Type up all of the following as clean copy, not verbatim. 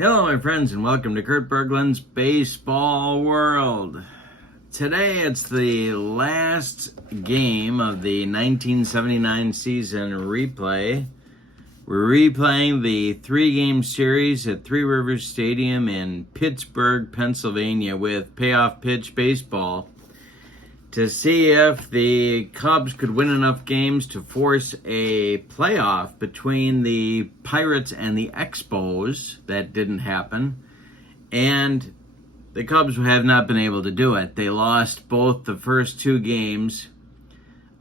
Hello, my friends, and welcome to Kurt Berglund's Baseball World. Today, it's the last game of the 1979 season replay. We're replaying the three-game series at Three Rivers Stadium in Pittsburgh, Pennsylvania with Payoff Pitch Baseball to see if the Cubs could win enough games to force a playoff between the Pirates and the Expos. That didn't happen. And the Cubs have not been able to do it. They lost both the first two games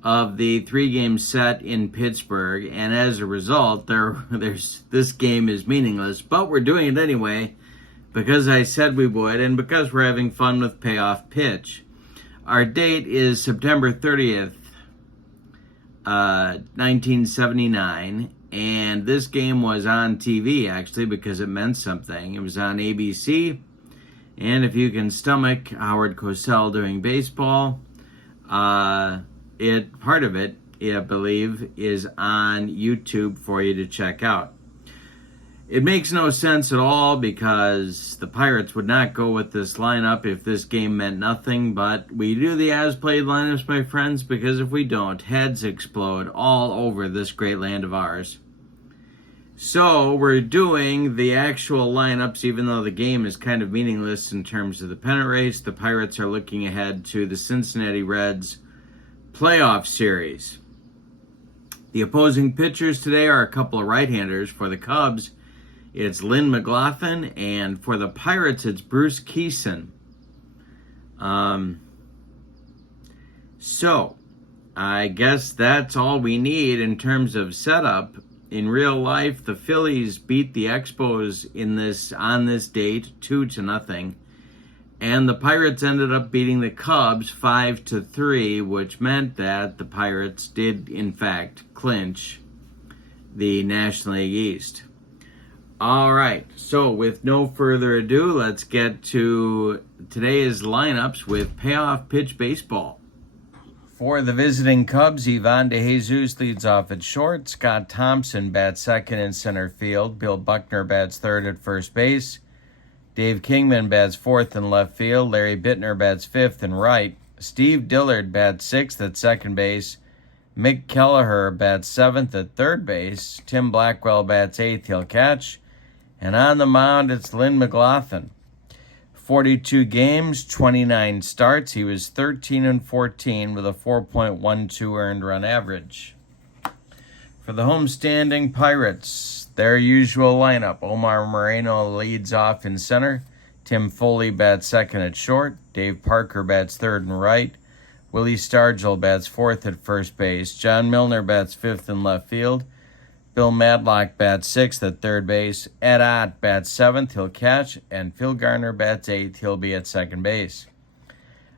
of the three-game set in Pittsburgh, and as a result, this game is meaningless. But we're doing it anyway because I said we would, and because we're having fun with Payoff Pitch. Our date is September 30th, 1979, and this game was on TV, actually, because it meant something. It was on ABC, and if you can stomach Howard Cosell doing baseball, part of it, I believe, is on YouTube for you to check out. It makes no sense at all because the Pirates would not go with this lineup if this game meant nothing, but we do the as-played lineups, my friends, because if we don't, heads explode all over this great land of ours. So we're doing the actual lineups, even though the game is kind of meaningless in terms of the pennant race. The Pirates are looking ahead to the Cincinnati Reds playoff series. The opposing pitchers today are a couple of right-handers. For the Cubs, it's Lynn McGlothen, and for the Pirates, it's Bruce Kison. So, I guess that's all we need in terms of setup. In real life, the Phillies beat the Expos on this date 2-0, and the Pirates ended up beating the Cubs 5-3, which meant that the Pirates did, in fact, clinch the National League East. All right, so with no further ado, let's get to today's lineups with Payoff Pitch Baseball. For the visiting Cubs, Ivan DeJesus leads off at short. Scott Thompson bats second in center field. Bill Buckner bats third at first base. Dave Kingman bats fourth in left field. Larry Bittner bats fifth in right. Steve Dillard bats sixth at second base. Mick Kelleher bats seventh at third base. Tim Blackwell bats eighth, he'll catch. And on the mound, it's Lynn McGlothen. 42 games, 29 starts. He was 13-14 with a 4.12 earned run average. For the homestanding Pirates, their usual lineup. Omar Moreno leads off in center. Tim Foley bats second at short. Dave Parker bats third and right. Willie Stargell bats fourth at first base. John Milner bats fifth in left field. Bill Madlock bats sixth at third base. Ed Ott bats seventh, he'll catch. And Phil Garner bats eighth, he'll be at second base.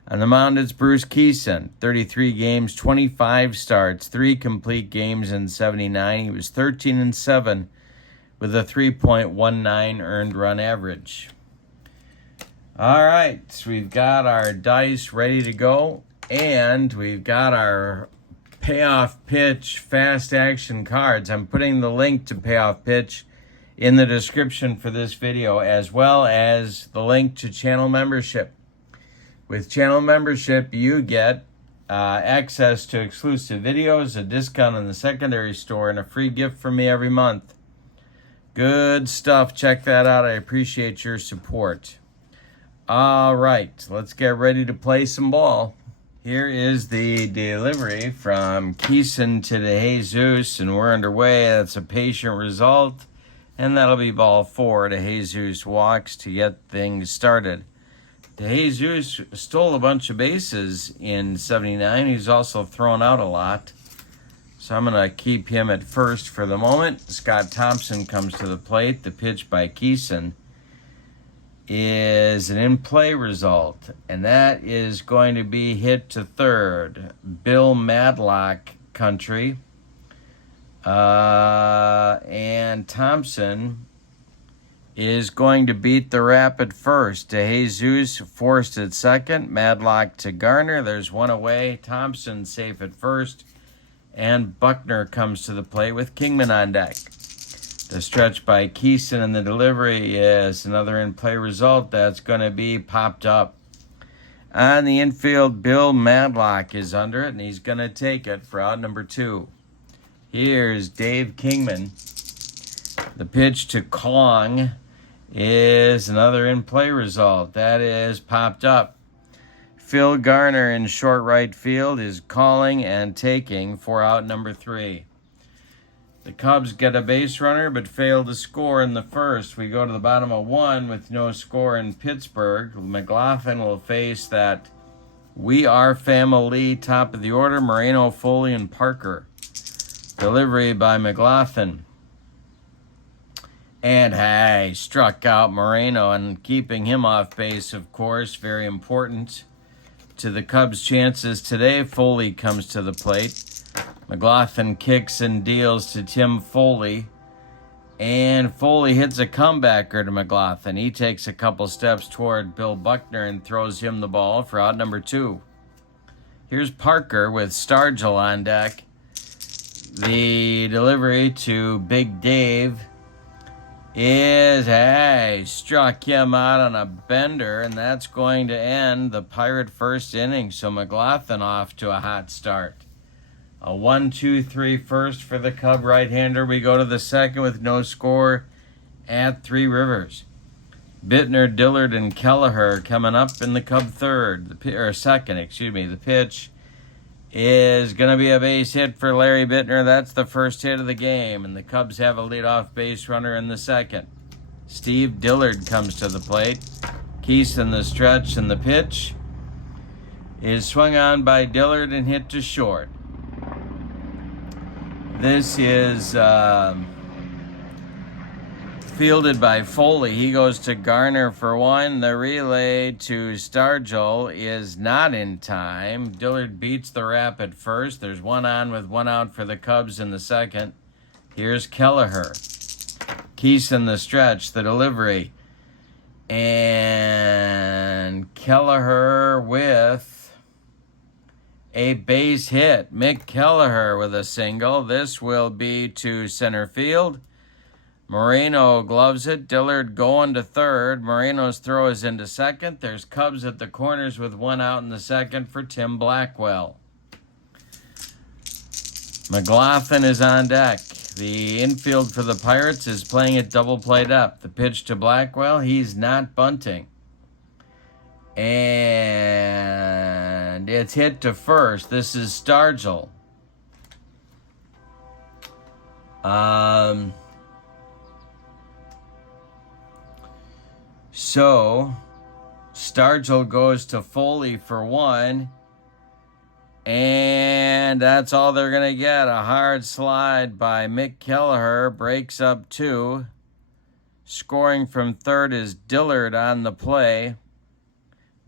On the mound, it's Bruce Kison. 33 games, 25 starts, 3 complete games in 79. He was 13-7 with a 3.19 earned run average. All right, so we've got our dice ready to go, and we've got our Payoff Pitch fast action cards. I'm putting the link to Payoff Pitch in the description for this video, as well as the link to channel membership. With channel membership, you get access to exclusive videos, a discount on the secondary store, and a free gift from me every month. Good stuff. Check that out. I appreciate your support. All right, let's get ready to play some ball. Here is the delivery from Kison to DeJesus, and we're underway. That's a patient result, and that'll be ball 4. DeJesus walks to get things started. DeJesus stole a bunch of bases in 79. He's also thrown out a lot, so I'm going to keep him at first for the moment. Scott Thompson comes to the plate. The pitch by Kison is an in-play result, and that is going to be hit to third. Bill Madlock country. And Thompson is going to beat the rap at first. DeJesus forced at second. Madlock to Garner. There's one away. Thompson safe at first. And Buckner comes to the plate with Kingman on deck. The stretch by Kison and the delivery is another in-play result. That's going to be popped up. On the infield, Bill Madlock is under it, and he's going to take it for out number 2. Here's Dave Kingman. The pitch to Kong is another in-play result. That is popped up. Phil Garner in short right field is calling and taking for out number 3. The Cubs get a base runner but fail to score in the first. We go to the bottom of 1 with no score in Pittsburgh. McGlothen will face that We Are Family top of the order, Moreno, Foley, and Parker. Delivery by McGlothen. And struck out Moreno, and keeping him off base, of course, very important to the Cubs' chances today. Foley comes to the plate. McGlothen kicks and deals to Tim Foley, and Foley hits a comebacker to McGlothen. He takes a couple steps toward Bill Buckner and throws him the ball for out number 2. Here's Parker with Stargell on deck. The delivery to Big Dave is struck him out on a bender, and that's going to end the Pirate first inning. So McGlothen off to a hot start. A 1-2-3 first for the Cub right-hander. We go to the second with no score at Three Rivers. Bittner, Dillard, and Kelleher coming up in the Cub second. The pitch is going to be a base hit for Larry Bittner. That's the first hit of the game, and the Cubs have a leadoff base runner in the second. Steve Dillard comes to the plate. Kison the stretch, and the pitch is swung on by Dillard and hit to short. This is fielded by Foley. He goes to Garner for 1. The relay to Stargell is not in time. Dillard beats the rap at first. There's 1 on with 1 out for the Cubs in the second. Here's Kelleher. Kison the stretch, the delivery. And Kelleher with a base hit. Mick Kelleher with a single. This will be to center field. Moreno gloves it. Dillard going to third. Moreno's throw is into second. There's Cubs at the corners with 1 out in the second for Tim Blackwell. McGlothen is on deck. The infield for the Pirates is playing it double played up. The pitch to Blackwell. He's not bunting. And it's hit to first. This is Stargell. So Stargell goes to Foley for 1. And that's all they're going to get. A hard slide by Mick Kelleher breaks up 2. Scoring from third is Dillard on the play.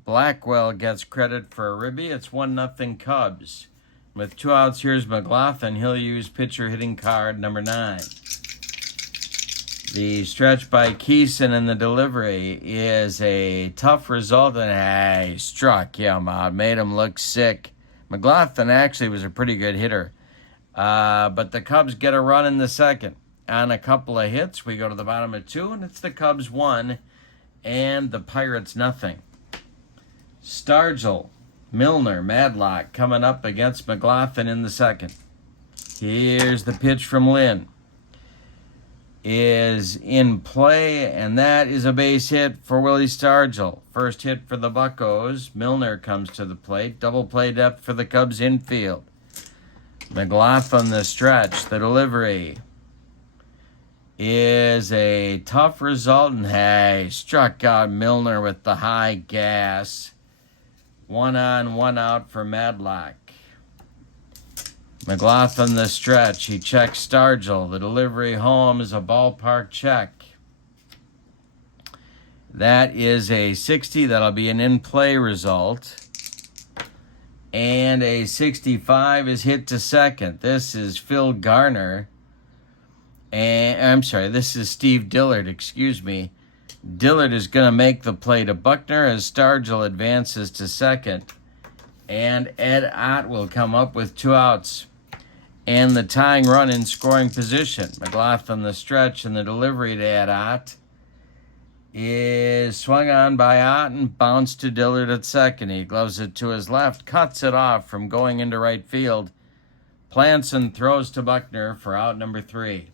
Blackwell gets credit for a ribby. It's 1-0 Cubs. With 2 outs, here's McGlothen. He'll use pitcher hitting card number 9. The stretch by Kison and the delivery is a tough result, and he struck him out, made him look sick. McGlothen actually was a pretty good hitter. But the Cubs get a run in the second. On a couple of hits, we go to the bottom of 2, and it's the Cubs 1 and the Pirates 0. Stargell, Milner, Madlock coming up against McGlothen in the second. Here's the pitch from Lynn. Is in play, and that is a base hit for Willie Stargell. First hit for the Buccos. Milner comes to the plate. Double play depth for the Cubs infield. McGlothen the stretch. The delivery is a tough result, and struck out Milner with the high gas. 1 on, 1 out for Madlock. McGlothen the stretch. He checks Stargell. The delivery home is a ballpark check. That is a 60. That'll be an in-play result. And a 65 is hit to second. This is Phil Garner. This is Steve Dillard, Dillard is going to make the play to Buckner as Stargell advances to second. And Ed Ott will come up with 2 outs. and the tying run in scoring position. McGlothen the stretch and the delivery to Ott is swung on by Ott and bounced to Dillard at second. He gloves it to his left, cuts it off from going into right field. Plants and throws to Buckner for out number 3.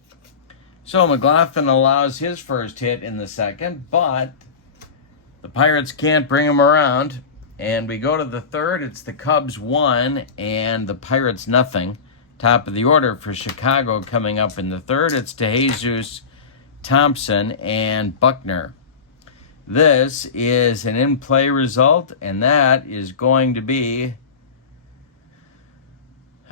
So McGlothen allows his first hit in the second, but the Pirates can't bring him around. And we go to the third. It's the Cubs 1 and the Pirates nothing. Top of the order for Chicago coming up in the third. It's DeJesus, Thompson, and Buckner. This is an in-play result, and that is going to be...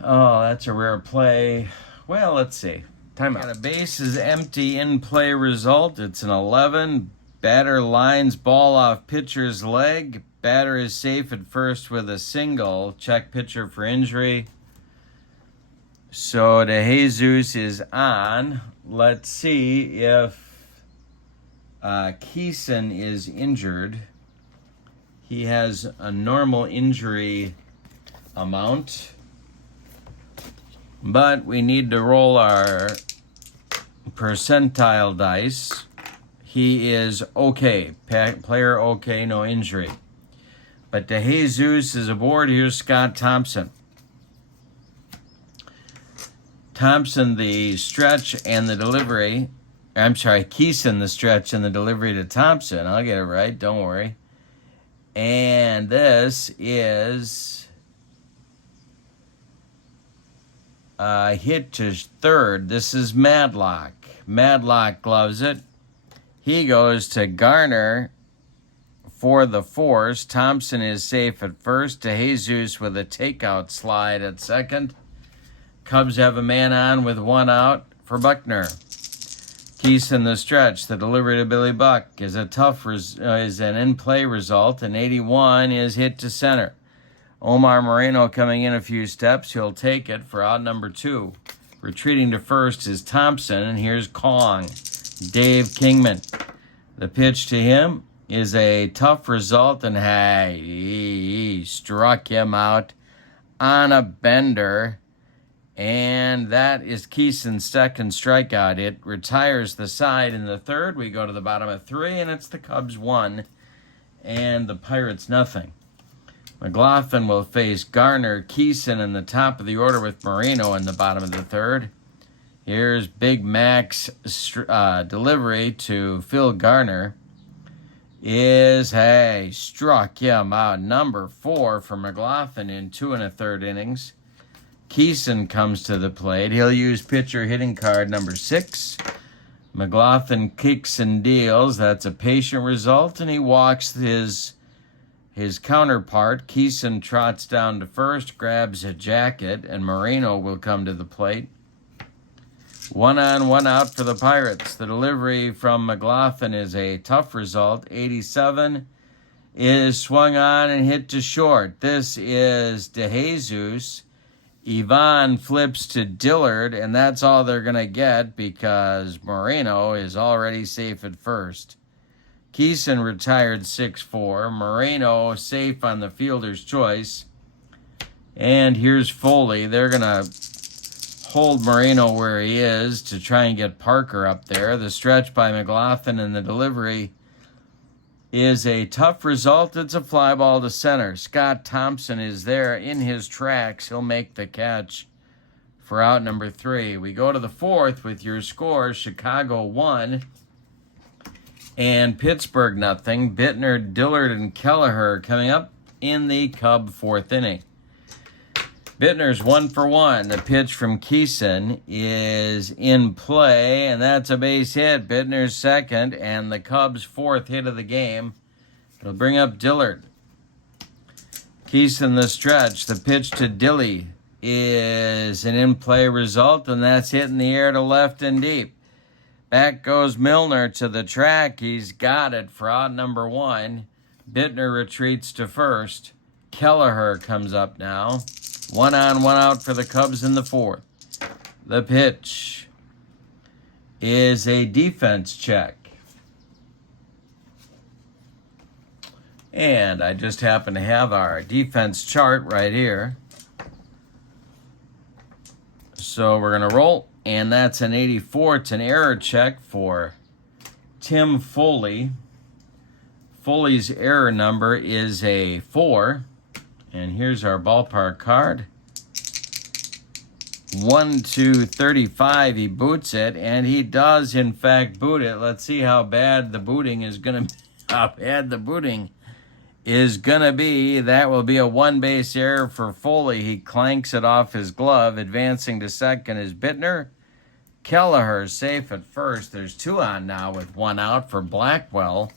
Oh, that's a rare play. Well, let's see. Timeout. The base is empty, in-play result. It's an 11. Batter lines ball off pitcher's leg. Batter is safe at first with a single. Check pitcher for injury. So DeJesus is on. Let's see if Kison is injured. He has a normal injury amount, but we need to roll our percentile dice. He is okay. Player okay, no injury. But DeJesus is aboard. Here's Scott Thompson. Thompson, the stretch and the delivery. I'm sorry, Kison, the stretch and the delivery to Thompson. I'll get it right, don't worry. And this is hit to third. This is Madlock. Madlock gloves it. He goes to Garner for the force. Thompson is safe at first. DeJesus with a takeout slide at second. Cubs have a man on with 1 out for Buckner. Kison the stretch. The delivery to Billy Buck is is an in-play result, and 81 is hit to center. Omar Moreno coming in a few steps. He'll take it for out number 2. Retreating to first is Thompson, and here's Kong, Dave Kingman. The pitch to him is a tough result, and he struck him out on a bender. And that is Kison's second strikeout. It retires the side in the third. We go to the bottom of 3, and it's the Cubs 1 and the Pirates nothing. McGlothen will face Garner, Kison in the top of the order with Moreno in the bottom of the third. Here's Big Mac's delivery to Phil Garner. Struck him out. Number 4 for McGlothen in 2 1/3 innings. Kison comes to the plate. He'll use pitcher hitting card number 6. McGlothen kicks and deals. That's a patient result, and he walks his counterpart. Kison trots down to first, grabs a jacket, and Moreno will come to the plate. 1 on, 1 out for the Pirates. The delivery from McGlothen is a tough result. 87 is swung on and hit to short. This is DeJesus. Ivan flips to Dillard, and that's all they're going to get because Moreno is already safe at first. Kison retired 6-4. Moreno safe on the fielder's choice. And here's Foley. They're going to hold Moreno where he is to try and get Parker up there. The stretch by McGlothen and the delivery is a tough result. It's a fly ball to center. Scott Thompson is there in his tracks. He'll make the catch for out number 3. We go to the fourth with your score. Chicago 1 and Pittsburgh nothing. Bittner, Dillard, and Kelleher coming up in the Cub 4th inning. Bittner's 1 for 1. The pitch from Kison is in play, and that's a base hit. Bittner's second, and the Cubs' 4th hit of the game. It'll bring up Dillard. Kison the stretch. The pitch to Dilly is an in-play result, and that's hit in the air to left and deep. Back goes Milner to the track. He's got it for out number 1. Bittner retreats to first. Kelleher comes up now. 1 on, 1 out for the Cubs in the 4th. The pitch is a defense check. And I just happen to have our defense chart right here. So we're going to roll, and that's an 84. It's an error check for Tim Foley. Foley's error number is a 4. And here's our ballpark card. 1-2-35. He boots it, and he does in fact boot it. Let's see how bad the booting is going to be. How bad the booting is going to be. That will be a 1-base error for Foley. He clanks it off his glove. Advancing to second is Bittner. Kelleher safe at first. There's 2 on now with 1 out for Blackwell.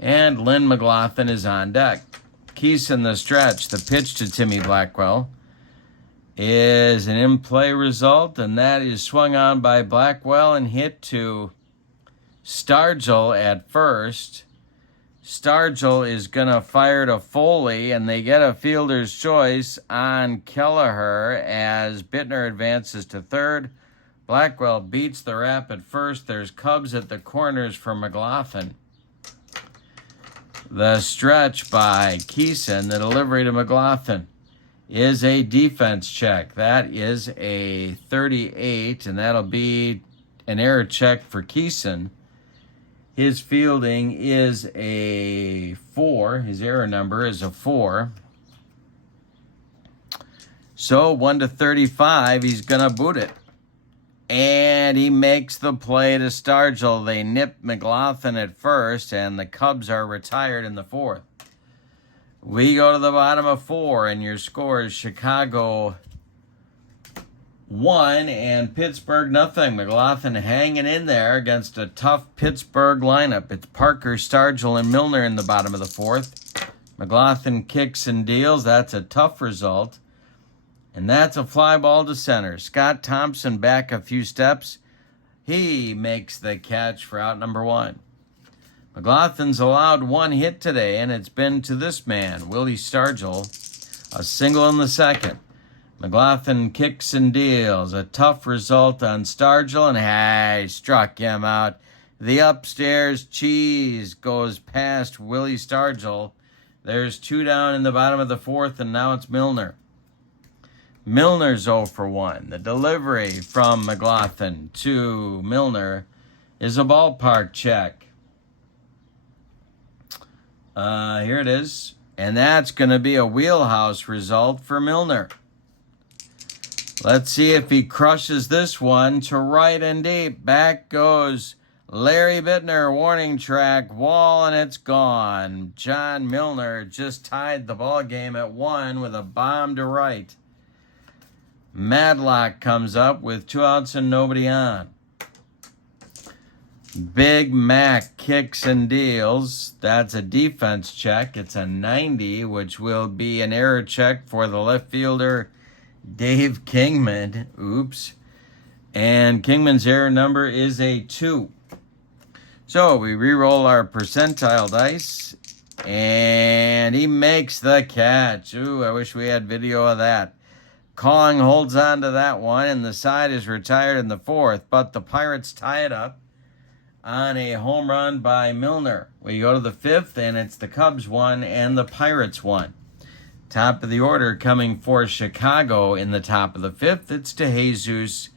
And Lynn McGlothen is on deck. Kison the stretch. The pitch to Timmy Blackwell is an in-play result, and that is swung on by Blackwell and hit to Stargell at first. Stargell is going to fire to Foley, and they get a fielder's choice on Kelleher as Bittner advances to third. Blackwell beats the rap at first. There's Cubs at the corners for McGlothen. The stretch by Kison, the delivery to McGlothen, is a defense check. That is a 38, and that'll be an error check for Kison. His fielding is a 4. His error number is a 4. So 1-35, he's going to boot it. And he makes the play to Stargell. They nip McGlothen at first, and the Cubs are retired in the 4th. We go to the bottom of 4, and your score is Chicago 1 and Pittsburgh nothing. McGlothen hanging in there against a tough Pittsburgh lineup. It's Parker, Stargell, and Milner in the bottom of the 4th. McGlothen kicks and deals. That's a tough result. And that's a fly ball to center. Scott Thompson back a few steps. He makes the catch for out number 1. McGlothen's allowed 1 hit today, and it's been to this man, Willie Stargell, a single in the 2nd. McGlothen kicks and deals. A tough result on Stargell, and struck him out. The upstairs cheese goes past Willie Stargell. There's 2 down in the bottom of the 4th, and now it's Milner. Milner's 0 for 1. The delivery from McGlothen to Milner is a ballpark check. Here it is. And that's going to be a wheelhouse result for Milner. Let's see if he crushes this one to right and deep. Back goes Larry Bittner, warning track, wall, and it's gone. John Milner just tied the ball game at 1 with a bomb to right. Madlock comes up with 2 outs and nobody on. Big Mac kicks and deals. That's a defense check. It's a 90, which will be an error check for the left fielder, Dave Kingman. Oops. And Kingman's error number is a 2. So we re-roll our percentile dice, and he makes the catch. Ooh, I wish we had video of that. Kong holds on to that one, and the side is retired in the 4th, but the Pirates tie it up on a home run by Milner. We go to the 5th, and it's the Cubs 1 and the Pirates 1. Top of the order coming for Chicago in the top of the 5th. It's DeJesus,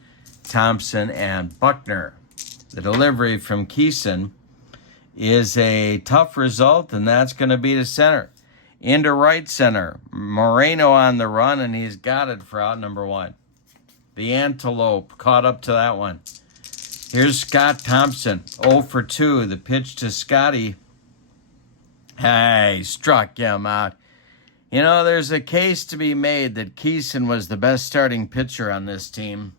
Thompson, and Buckner. The delivery from Kison is a tough result, and that's going to be to center. Into right center. Moreno on the run, and he's got it for out number 1. The Antelope caught up to that one. Here's Scott Thompson, 0 for 2. The pitch to Scotty. Struck him out. You know, there's a case to be made that Kison was the best starting pitcher on this team.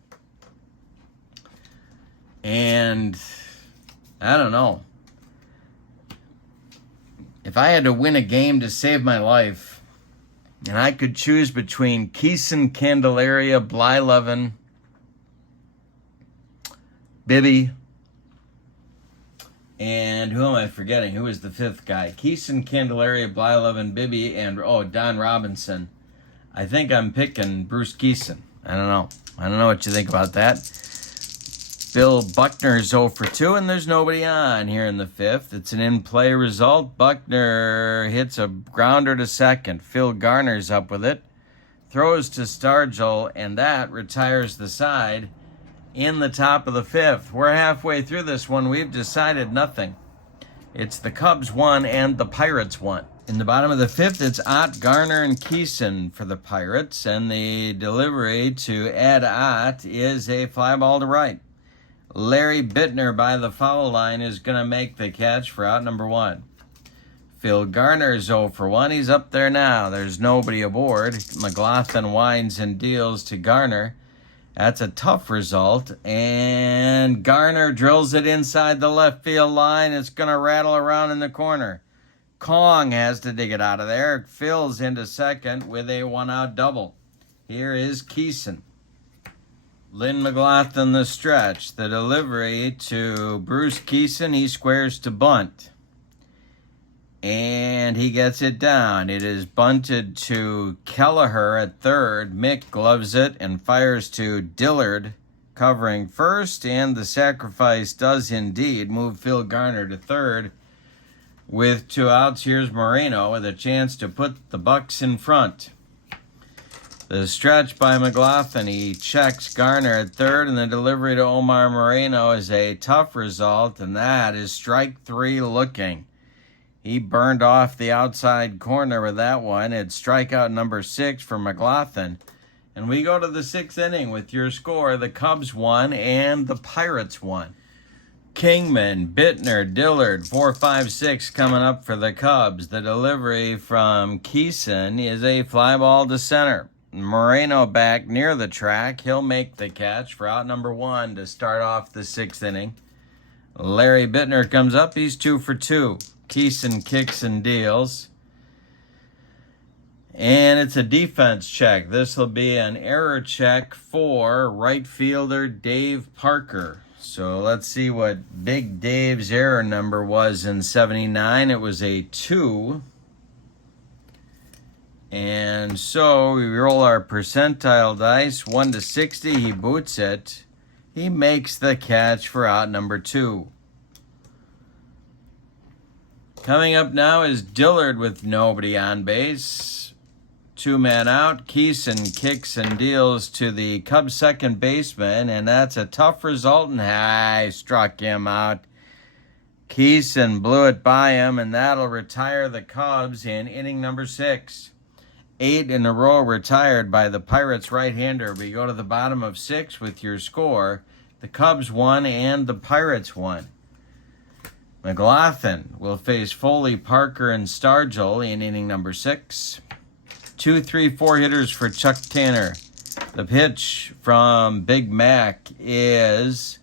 And I don't know. If I had to win a game to save my life, and I could choose between Kison, Candelaria, Blyleven, Bibby, and who am I forgetting? Who is the 5th guy? Kison, Candelaria, Blyleven, Bibby, and Don Robinson. I think I'm picking Bruce Kison. I don't know. I don't know what you think about that. Bill Buckner's 0 for 2, and there's nobody on here in the 5th. It's an in-play result. Buckner hits a grounder to second. Phil Garner's up with it. throws to Stargell, and that retires the side in the top of the fifth. We're halfway through this one. We've decided nothing. It's the Cubs 1 and the Pirates 1. In the bottom of the fifth, it's Ott, Garner, and Kison for the Pirates, and the delivery to Ed Ott is a fly ball to right. Larry Bittner by the foul line is going to make the catch for out number 1. Phil Garner's 0 for 1. He's up there now. There's nobody aboard. McGlothen winds and deals to Garner. That's a tough result. And Garner drills it inside the left field line. It's going to rattle around in the corner. Kong has to dig it out of there. Phil's into second with a one-out double. Here is Kison. Lynn McGlothen the stretch. The delivery to Bruce Kison. He squares to bunt. And he gets it down. It is bunted to Kelleher at third. Mick gloves it and fires to Dillard covering first. And the sacrifice does indeed move Phil Garner to third. With 2 outs, here's Moreno with a chance to put the Bucks in front. The stretch by McGlothen. He checks Garner at third, and the delivery to Omar Moreno is a tough result, and that is strike 3 looking. He burned off the outside corner with that one. It's strikeout number 6 for McGlothen. And we go to the 6th inning with your score, the Cubs 1 and the Pirates 1. Kingman, Bittner, Dillard, 4, 5, 6 coming up for the Cubs. The delivery from Kison is a fly ball to center. Moreno back near the track. He'll make the catch for out number 1 to start off the 6th inning. Larry Bittner comes up. He's 2 for 2. Kison kicks and deals. And it's a defense check. This will be an error check for right fielder Dave Parker. So let's see what Big Dave's error number was in 79. It was a 2. And so we roll our percentile dice. 1 to 60. He boots it. He makes the catch for out number 2. Coming up now is Dillard with nobody on base. 2 men out. Kison kicks and deals to the Cubs second baseman, and that's a tough result, and I struck him out. Kison blew it by him, and that'll retire the Cubs in inning number 6. 8 in a row retired by the Pirates right-hander. We go to the bottom of 6 with your score, the Cubs 1 and the Pirates 1. McGlothen will face Foley, Parker, and Stargell in inning number 6. 2, 3, 4 hitters for Chuck Tanner. The pitch from Big Mac is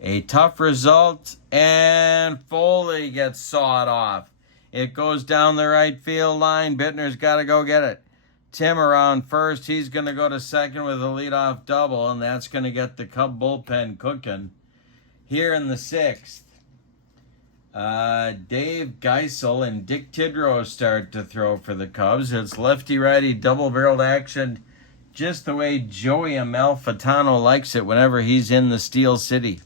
a tough result, and Foley gets sawed off. It goes down the right field line. Bittner's got to go get it. Tim around first. He's going to go to second with a leadoff double, and that's going to get the Cub bullpen cooking. Here in the 6th, Dave Geisel and Dick Tidrow start to throw for the Cubs. It's lefty-righty double-barreled action, just the way Joey Amalfitano likes it whenever he's in the Steel City.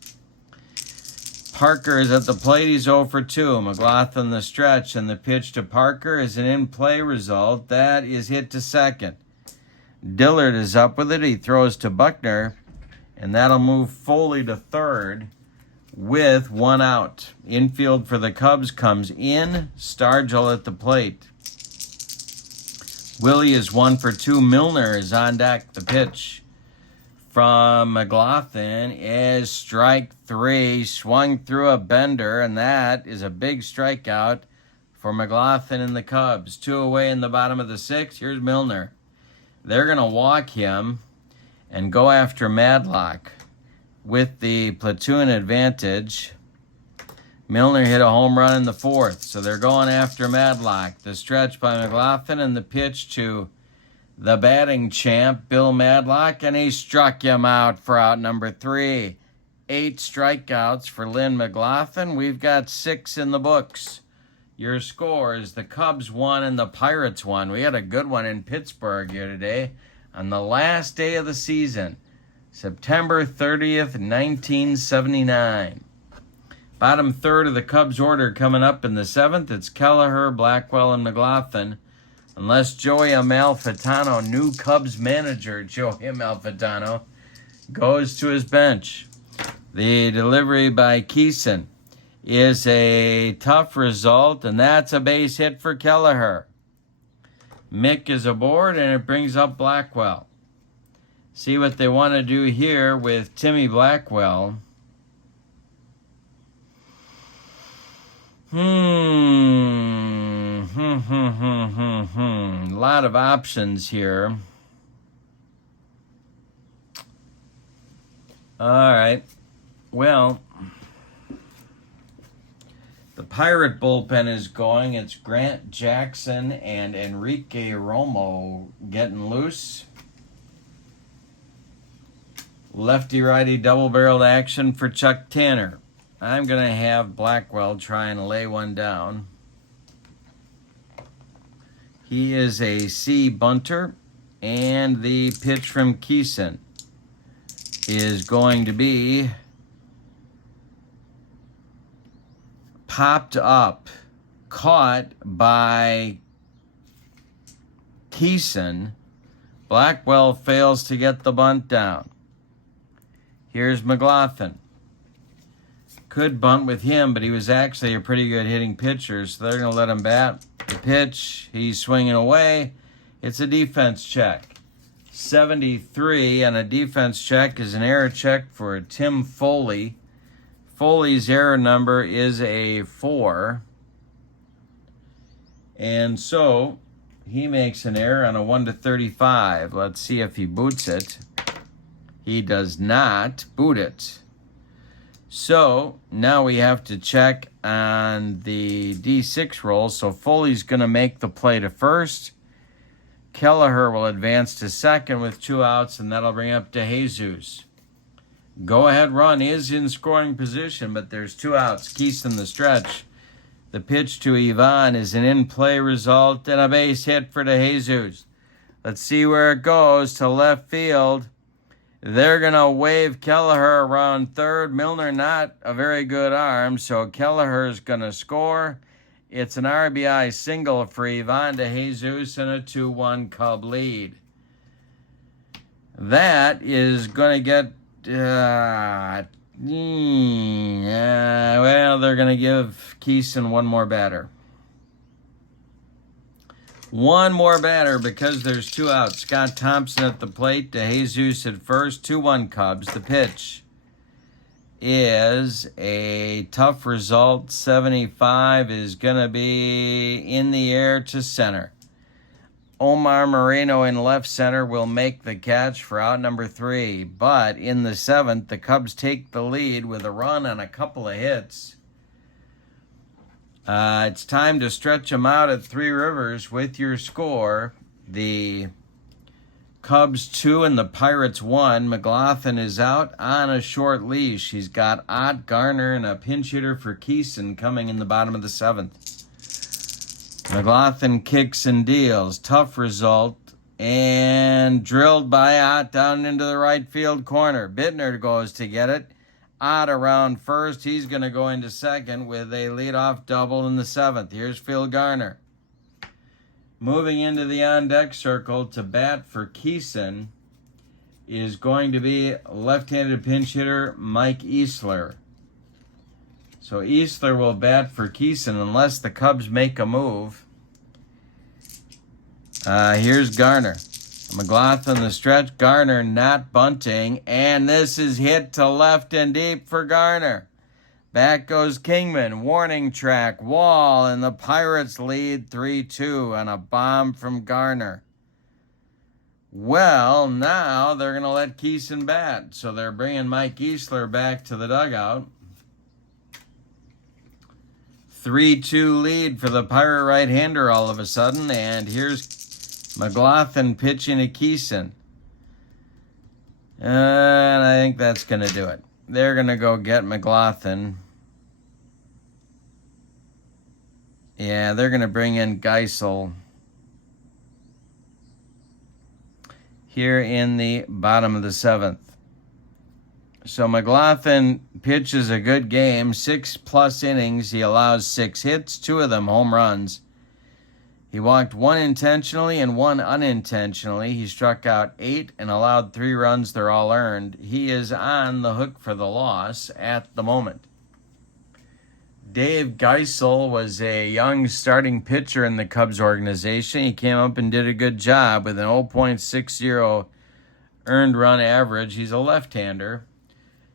Parker is at the plate. He's 0 for 2. McGlothen the stretch, and the pitch to Parker is an in-play result. That is hit to second. Dillard is up with it. He throws to Buckner, and that'll move Foley to third with 1 out. Infield for the Cubs comes in. Stargell at the plate. Willie is 1 for 2. Milner is on deck. The pitch from McGlothen is strike 3. Swung through a bender, and that is a big strikeout for McGlothen and the Cubs. 2 away in the bottom of the 6th. Here's Milner. They're going to walk him and go after Madlock. With the platoon advantage, Milner hit a home run in the 4th, so they're going after Madlock. The stretch by McGlothen and the pitch to the batting champ, Bill Madlock, and he struck him out for out number 3. 8 strikeouts for Lynn McGlothen. We've got 6 in the books. Your score is the Cubs 1 and the Pirates 1. We had a good one in Pittsburgh here today on the last day of the season. September 30th, 1979. Bottom third of the Cubs order coming up in the 7th. It's Kelleher, Blackwell, and McGlothen. Unless Joey Amalfitano, new Cubs manager Joey Amalfitano, goes to his bench. The delivery by Kison is a tough result, and that's a base hit for Kelleher. Mick is aboard, and it brings up Blackwell. See what they want to do here with Timmy Blackwell. A lot of options here. All right. Well, the Pirate bullpen is going. It's Grant Jackson and Enrique Romo getting loose. Lefty-righty double-barreled action for Chuck Tanner. I'm going to have Blackwell try and lay one down. He is a C bunter, and the pitch from Kison is going to be popped up, caught by Kison. Blackwell fails to get the bunt down. Here's McGlothen. Could bunt with him, but he was actually a pretty good hitting pitcher, so they're going to let him bat. The pitch, he's swinging away. It's a defense check. 73, and a defense check is an error check for Tim Foley. Foley's error number is a 4. And so he makes an error on a 1-35. Let's see if he boots it. He does not boot it. So now we have to check on the D6 roll. So Foley's going to make the play to first. Kelleher will advance to second with 2 outs, and that'll bring up DeJesus. Go-ahead run is in scoring position, but there's 2 outs. Kison the stretch. The pitch to Ivan is an in-play result and a base hit for DeJesus. Let's see where it goes to left field. They're going to wave Kelleher around third. Milner not a very good arm, so Kelleher's going to score. It's an RBI single for Ivan DeJesus and a 2-1 Cub lead. That is going to get... well, they're going to give Kison one more batter. One more batter because there's 2 outs. Scott Thompson at the plate. DeJesus at first. 2-1 Cubs. The pitch is a tough result. 75 is going to be in the air to center. Omar Moreno in left center will make the catch for out number 3. But in the 7th, the Cubs take the lead with a run and a couple of hits. It's time to stretch them out at Three Rivers with your score. The Cubs 2 and the Pirates 1. McGlothen is out on a short leash. He's got Ott, Garner, and a pinch hitter for Kison coming in the bottom of the 7th. McGlothen kicks and deals. Tough result. And drilled by Ott down into the right field corner. Bittner goes to get it. Ott around first. He's going to go into second with a leadoff double in the 7th. Here's Phil Garner. Moving into the on-deck circle to bat for Kison is going to be left-handed pinch hitter Mike Easler. So Easler will bat for Kison unless the Cubs make a move. Here's Garner. McGlothen the stretch. Garner not bunting. And this is hit to left and deep for Garner. Back goes Kingman. Warning track. Wall. And the Pirates lead 3-2 on a bomb from Garner. Well, now they're going to let Kison bat. So they're bringing Mike Easler back to the dugout. 3-2 lead for the Pirate right-hander all of a sudden. And here's McGlothen pitching to Kison. And I think that's going to do it. They're going to go get McGlothen. Yeah, they're going to bring in Geisel here in the bottom of the 7th. So McGlothen pitches a good game, 6+ innings. He allows 6 hits, 2 of them home runs. He walked 1 intentionally and 1 unintentionally. He struck out 8 and allowed 3 runs. They're all earned. He is on the hook for the loss at the moment. Dave Geisel was a young starting pitcher in the Cubs organization. He came up and did a good job with an 0.60 earned run average. He's a left-hander.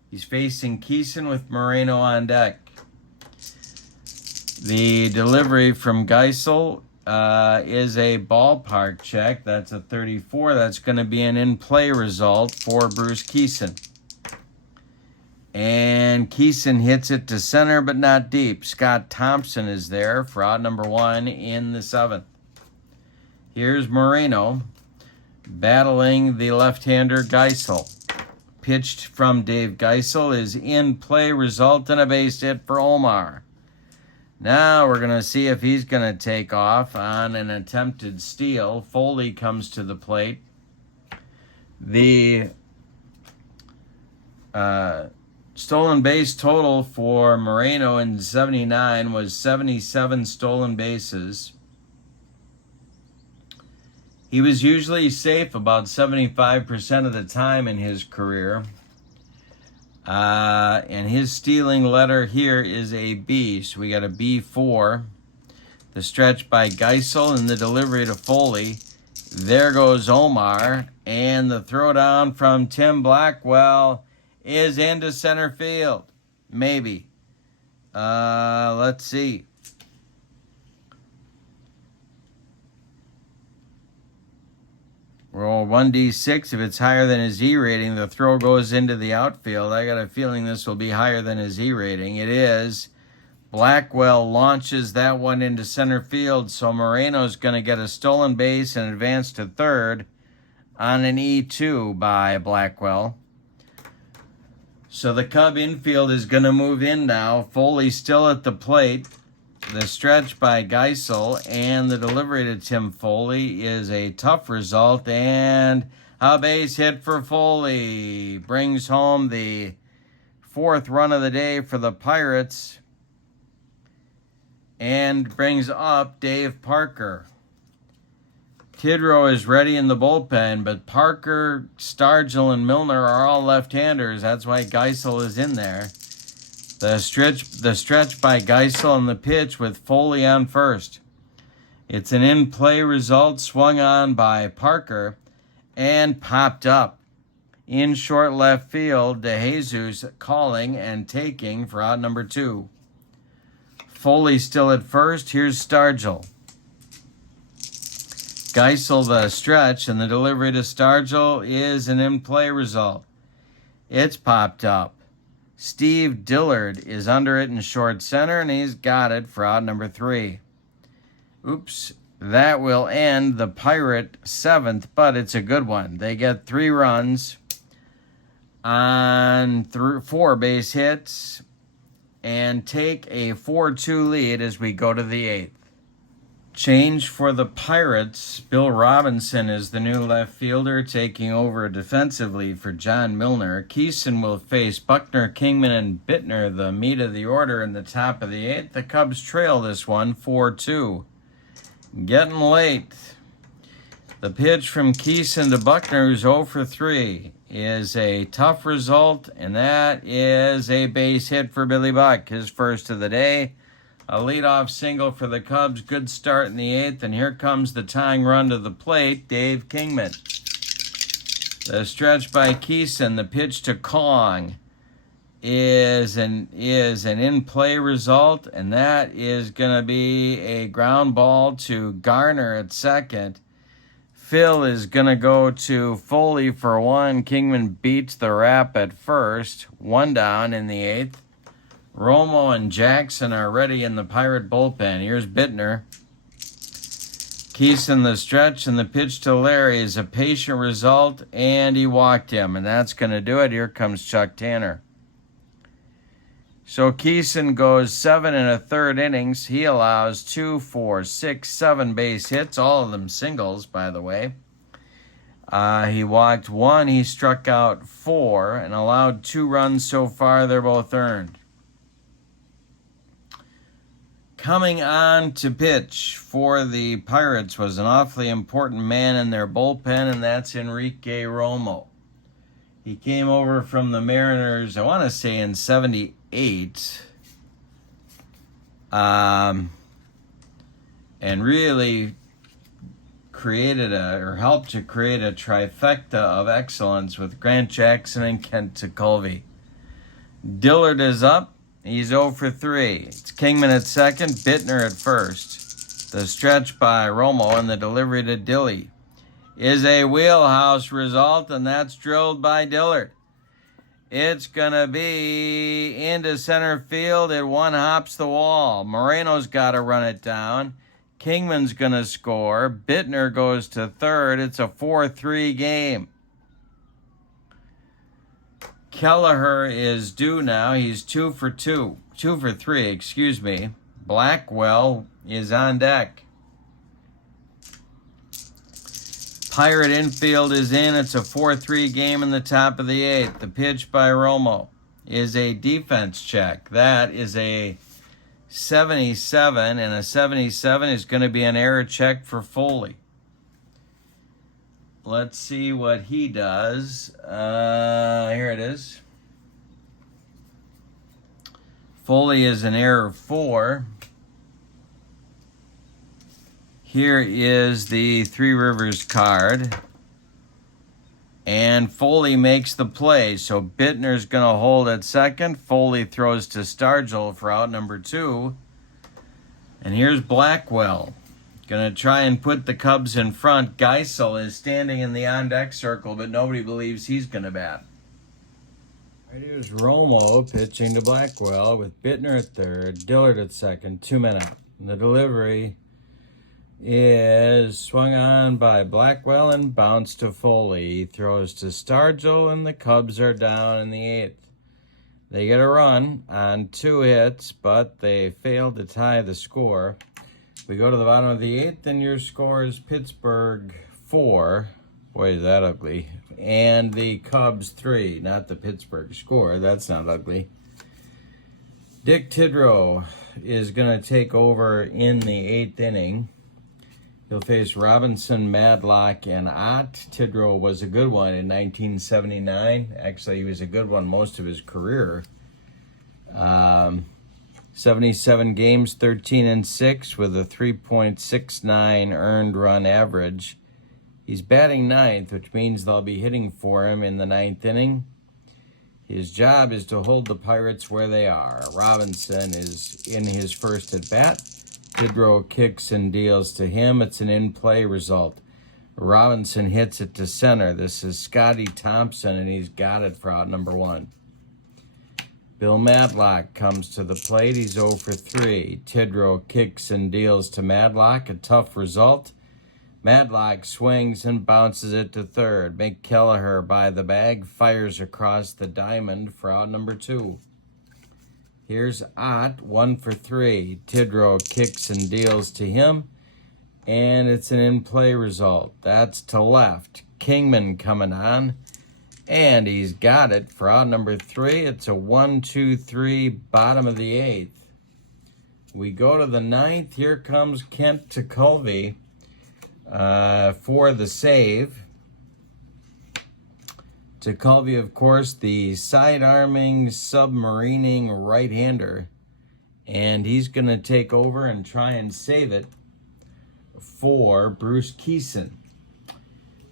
He's facing Kison with Moreno on deck. The delivery from Geisel is a ballpark check. That's a 34. That's going to be an in-play result for Bruce Kison. And Kison hits it to center, but not deep. Scott Thompson is there for out number 1 in the 7th. Here's Moreno battling the left-hander Geisel. Pitched from Dave Geisel is in-play result and a base hit for Omar. Now we're going to see if he's going to take off on an attempted steal. Foley comes to the plate. The stolen base total for Moreno in 79 was 77 stolen bases. He was usually safe about 75% of the time in his career. And his stealing letter here is a B. So we got a B4. The stretch by Geisel and the delivery to Foley. There goes Omar. And the throwdown from Tim Blackwell is into center field. Maybe. Let's see. Roll 1d6. If it's higher than his E rating, the throw goes into the outfield. I got a feeling this will be higher than his E rating. It is. Blackwell launches that one into center field, so Moreno's going to get a stolen base and advance to third on an E2 by Blackwell. So the Cub infield is going to move in now. Foley still at the plate. The stretch by Geisel and the delivery to Tim Foley is a tough result, and a base hit for Foley brings home the 4th run of the day for the Pirates and brings up Dave Parker. Kidrow is ready in the bullpen, but Parker, Stargell, and Milner are all left-handers. That's why Geisel is in there. The stretch by Geisel on the pitch with Foley on first. It's an in-play result swung on by Parker and popped up. In short left field, DeJesus calling and taking for out number 2. Foley still at first. Here's Stargell. Geisel the stretch, and the delivery to Stargell is an in-play result. It's popped up. Steve Dillard is under it in short center, and he's got it for out number 3. Oops, that will end the Pirate 7th, but it's a good one. They get 3 runs on 4 base hits and take a 4-2 lead as we go to the 8th. Change for the Pirates. Bill Robinson is the new left fielder, taking over defensively for John Milner. Kison will face Buckner, Kingman, and Bittner, the meat of the order in the top of the 8th. The Cubs trail this one 4-2. Getting late. The pitch from Kison to Buckner, who's 0 for 3, is a tough result, and that is a base hit for Billy Buck, his first of the day. A leadoff single for the Cubs. Good start in the 8th, and here comes the tying run to the plate, Dave Kingman. The stretch by Kison, the pitch to Kong, is an in-play result, and that is going to be a ground ball to Garner at second. Phil is going to go to Foley for 1. Kingman beats the wrap at first. 1 down in the 8th. Romo and Jackson are ready in the Pirate bullpen. Here's Bittner. Kison the stretch, and the pitch to Larry is a patient result, and he walked him, and that's going to do it. Here comes Chuck Tanner. So Kison goes 7 1/3 innings. He allows 2, 4, 6, 7 base hits, all of them singles, by the way. He walked 1, he struck out 4, and allowed 2 runs so far. They're both earned. Coming on to pitch for the Pirates was an awfully important man in their bullpen, and that's Enrique Romo. He came over from the Mariners, I want to say in 78, and really helped to create a trifecta of excellence with Grant Jackson and Kent Tekulve. Dillard is up. He's 0 for 3. It's Kingman at second, Bittner at first. The stretch by Romo and the delivery to Dilly is a wheelhouse result, and that's drilled by Dillard. It's going to be into center field. It one-hops the wall. Moreno's got to run it down. Kingman's going to score. Bittner goes to third. It's a 4-3 game. Kelleher is due now. He's 2 for 3. Blackwell is on deck. Pirate infield is in. It's a 4-3 game in the top of the 8th. The pitch by Romo is a defense check. That is a 77, and a 77 is going to be an error check for Foley. Let's see what he does. Here it is. Foley is an error 4. Here is the Three Rivers card. And Foley makes the play. So Bittner's going to hold at second. Foley throws to Stargell for out number 2. And here's Blackwell. Going to try and put the Cubs in front. Geisel is standing in the on-deck circle, but nobody believes he's going to bat. Right, here's Romo pitching to Blackwell with Bittner at third, Dillard at second, 2 men out. And the delivery is swung on by Blackwell and bounced to Foley. He throws to Stargell, and the Cubs are down in the 8th. They get a run on 2 hits, but they failed to tie the score. We go to the bottom of the 8th, and your score is Pittsburgh 4. Boy, is that ugly. And the Cubs 3, not the Pittsburgh score. That's not ugly. Dick Tidrow is going to take over in the 8th inning. He'll face Robinson, Madlock, and Ott. Tidrow was a good one in 1979. Actually, he was a good one most of his career. 77 games, 13-6 with a 3.69 earned run average. He's batting 9th, which means they'll be hitting for him in the 9th inning. His job is to hold the Pirates where they are. Robinson is in his first at bat. Tidrow kicks and deals to him. It's an in-play result. Robinson hits it to center. This is Scotty Thompson, and he's got it for out number 1. Bill Madlock comes to the plate. He's 0 for 3. Tidrow kicks and deals to Madlock. A tough result. Madlock swings and bounces it to third. Mick Kelleher by the bag fires across the diamond for out number 2. Here's Ott, 1 for 3. Tidrow kicks and deals to him, and it's an in-play result. That's to left. Kingman coming on. And he's got it for out number 3. It's a 1-2-3, bottom of the 8th. We go to the 9th. Here comes Kent Tekulve for the save. Tekulve, of course, the side-arming, submarining right-hander. And he's going to take over and try and save it for Bruce Kison.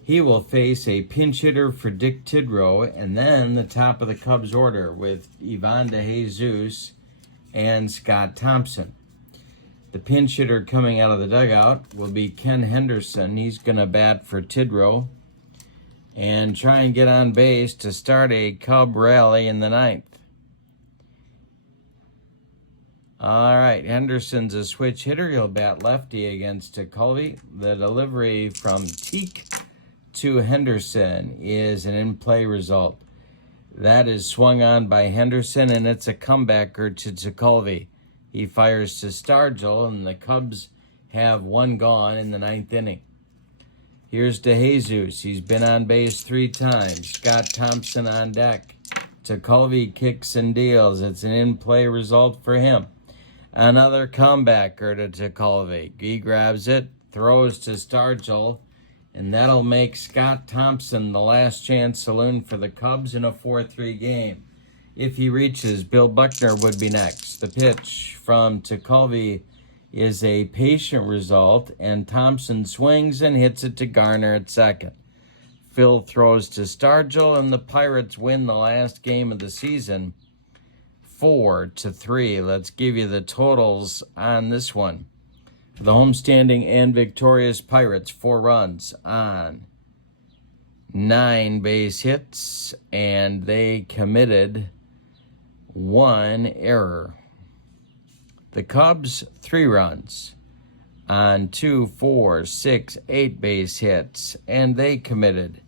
He will face a pinch hitter for Dick Tidrow, and then the top of the Cubs order with Ivan DeJesus and Scott Thompson. The pinch hitter coming out of the dugout will be Ken Henderson. He's going to bat for Tidrow and try and get on base to start a Cub rally in the 9th. All right, Henderson's a switch hitter. He'll bat lefty against Tekulve. The delivery from Teak to Henderson is an in-play result. That is swung on by Henderson, and it's a comebacker to Tekulve. He fires to Stargell, and the Cubs have 1 gone in the 9th inning. Here's DeJesus. He's been on base 3 times. Scott Thompson on deck. Tekulve kicks and deals. It's an in-play result for him. Another comebacker to Tekulve. He grabs it, throws to Stargell, and that'll make Scott Thompson the last chance saloon for the Cubs in a 4-3 game. If he reaches, Bill Buckner would be next. The pitch from Tekulve is a patient result, and Thompson swings and hits it to Garner at second. Phil throws to Stargell, and the Pirates win the last game of the season 4-3. Let's give you the totals on this one. For the homestanding and victorious Pirates, 4 runs on 9 base hits, and they committed 1 error. The Cubs, 3 runs on 2, 4, 6, 8 base hits, and they committed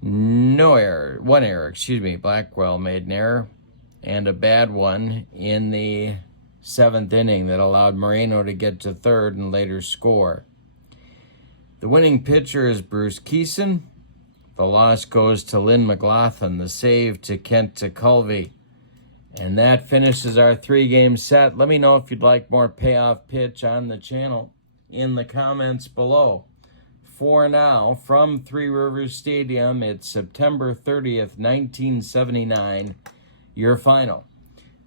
1 error. Blackwell made an error and a bad one in the 7th inning that allowed Moreno to get to third and later score. The winning pitcher is Bruce Kison. The loss goes to Lynn McGlothen. The save to Kent Tekulve. And that finishes our 3-game set. Let me know if you'd like more Payoff Pitch on the channel in the comments below. For now, from Three Rivers Stadium, it's September 30th, 1979, your final.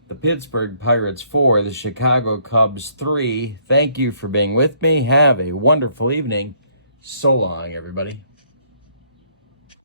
The Pittsburgh Pirates 4, the Chicago Cubs 3. Thank you for being with me. Have a wonderful evening. So long, everybody.